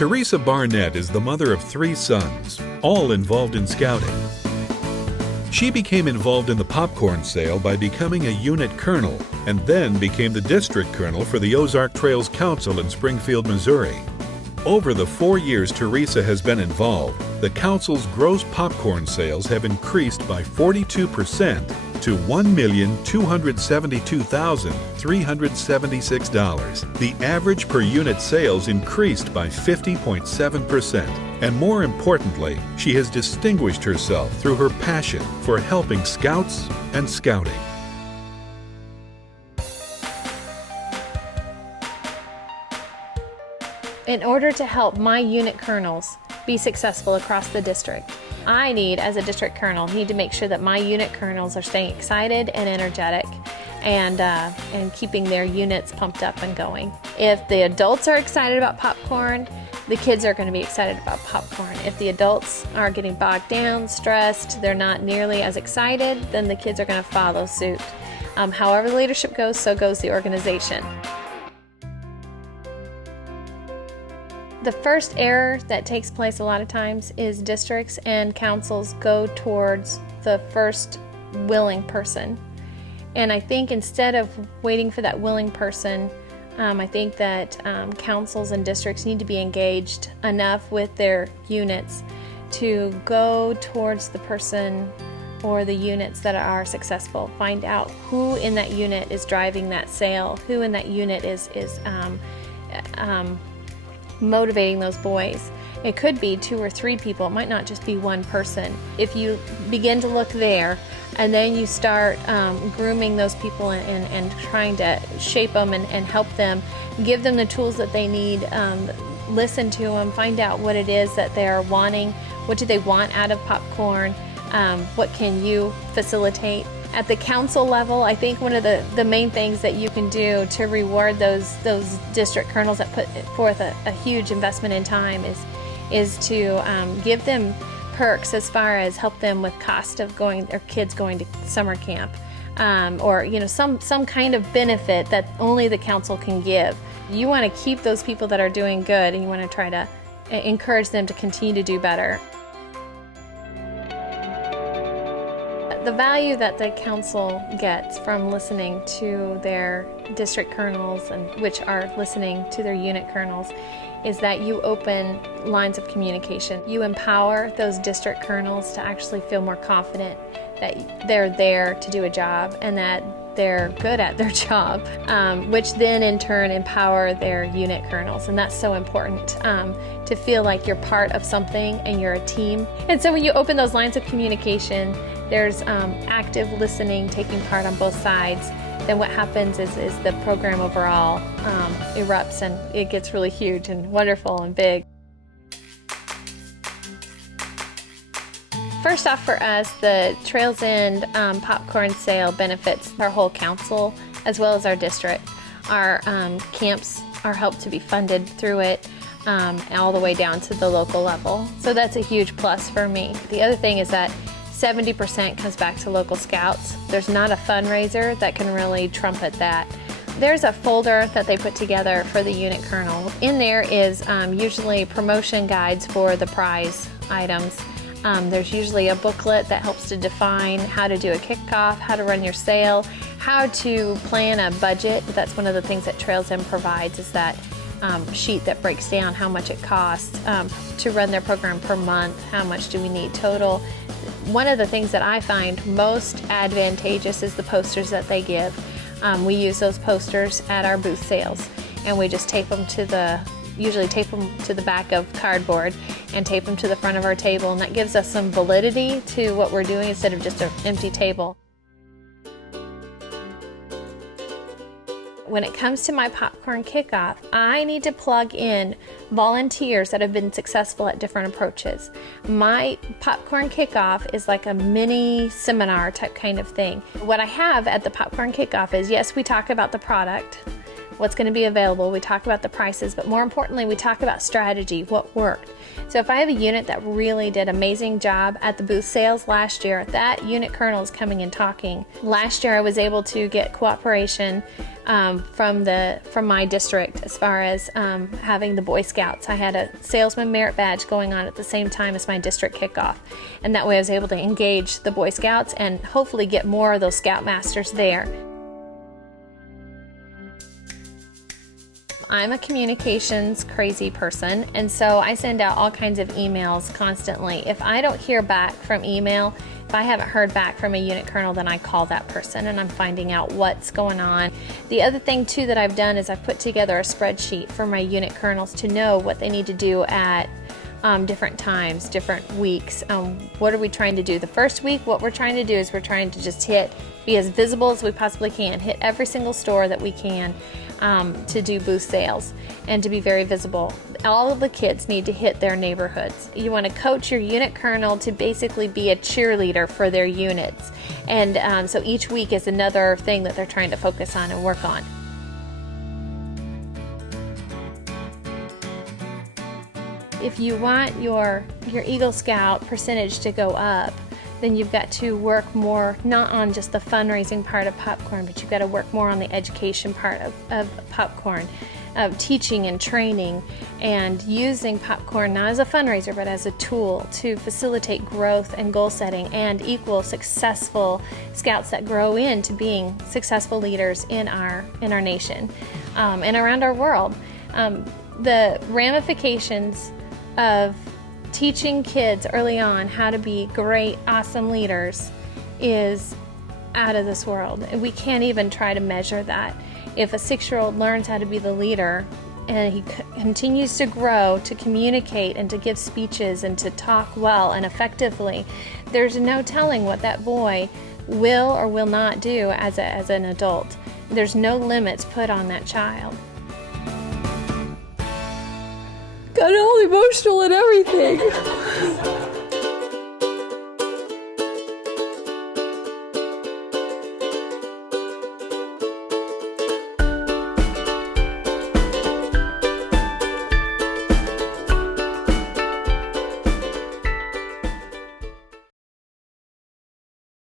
Teresa Barnett is the mother of 3 sons, all involved in scouting. She became involved in the popcorn sale by becoming a unit colonel and then became the district colonel for the Ozark Trails Council in Springfield, Missouri. Over the 4 years Teresa has been involved, the council's gross popcorn sales have increased by 42% to $1,272,376. The average per unit sales increased by 50.7%. And more importantly, she has distinguished herself through her passion for helping scouts and scouting. In order to help my unit colonels be successful across the district, I need, as a district colonel, need to make sure that my unit colonels are staying excited and energetic and keeping their units pumped up and going. If the adults are excited about popcorn, the kids are going to be excited about popcorn. If the adults are getting bogged down, stressed, they're not nearly as excited, then the kids are going to follow suit. However the leadership goes, so goes the organization. The first error that takes place a lot of times is districts and councils go towards the first willing person. And I think instead of waiting for that willing person, I think that councils and districts need to be engaged enough with their units to go towards the person or the units that are successful. Find out who in that unit is driving that sale, who in that unit is motivating those boys. It could be 2 or 3 people. It might not just be one person. If you begin to look there and then you start grooming those people and trying to shape them and help them, give them the tools that they need, listen to them, find out what it is that they're wanting, what do they want out of popcorn, what can you facilitate. At the council level, I think one of the main things that you can do to reward those district colonels that put forth a huge investment in time is to give them perks as far as help them with cost of their kids going to summer camp, or some kind of benefit that only the council can give. You want to keep those people that are doing good, and you want to try to encourage them to continue to do better. The value that the council gets from listening to their district colonels, and which are listening to their unit colonels, is that you open lines of communication. You empower those district colonels to actually feel more confident that they're there to do a job and that they're good at their job, which then in turn empower their unit colonels. And that's so important, to feel like you're part of something and you're a team. And so when you open those lines of communication, there's active listening taking part on both sides. Then what happens is the program overall erupts and it gets really huge and wonderful and big. First off, for us, the Trails End popcorn sale benefits our whole council as well as our district. Our camps are helped to be funded through it all the way down to the local level. So that's a huge plus for me. The other thing is that 70% comes back to local scouts. There's not a fundraiser that can really trumpet that. There's a folder that they put together for the unit colonel. In there is usually promotion guides for the prize items. There's usually a booklet that helps to define how to do a kickoff, how to run your sale, how to plan a budget. That's one of the things that Trails End provides, is that sheet that breaks down how much it costs to run their program per month, how much do we need total. One of the things that I find most advantageous is the posters that they give. We use those posters at our booth sales, and we just usually tape them to the back of cardboard and tape them to the front of our table, and that gives us some validity to what we're doing instead of just an empty table. When it comes to my popcorn kickoff, I need to plug in volunteers that have been successful at different approaches. My popcorn kickoff is like a mini seminar type kind of thing. What I have at the popcorn kickoff is, yes, we talk about the product, what's going to be available. We talk about the prices, but more importantly, we talk about strategy, what worked. So if I have a unit that really did an amazing job at the booth sales last year, that unit colonel is coming and talking. Last year I was able to get cooperation from my district as far as having the Boy Scouts. I had a salesman merit badge going on at the same time as my district kickoff, and that way I was able to engage the Boy Scouts and hopefully get more of those Scoutmasters there. I'm a communications crazy person, and so I send out all kinds of emails constantly. If I don't hear back from email, if I haven't heard back from a unit colonel, then I call that person and I'm finding out what's going on. The other thing too that I've done is I've put together a spreadsheet for my unit colonels to know what they need to do at different times, different weeks. What are we trying to do? The first week, what we're trying to do is we're trying to just be as visible as we possibly can, hit every single store that we can to do booth sales and to be very visible. All of the kids need to hit their neighborhoods. You want to coach your unit colonel to basically be a cheerleader for their units. And so each week is another thing that they're trying to focus on and work on. If you want your Eagle Scout percentage to go up, then you've got to work more, not on just the fundraising part of popcorn, but you've got to work more on the education part of popcorn, of teaching and training, and using popcorn not as a fundraiser, but as a tool to facilitate growth and goal setting and equal successful Scouts that grow into being successful leaders in our nation and around our world. The ramifications of teaching kids early on how to be great, awesome leaders is out of this world. We can't even try to measure that. If a 6-year-old learns how to be the leader and he continues to grow, to communicate and to give speeches and to talk well and effectively, there's no telling what that boy will or will not do as an adult. There's no limits put on that child. Got all emotional and everything.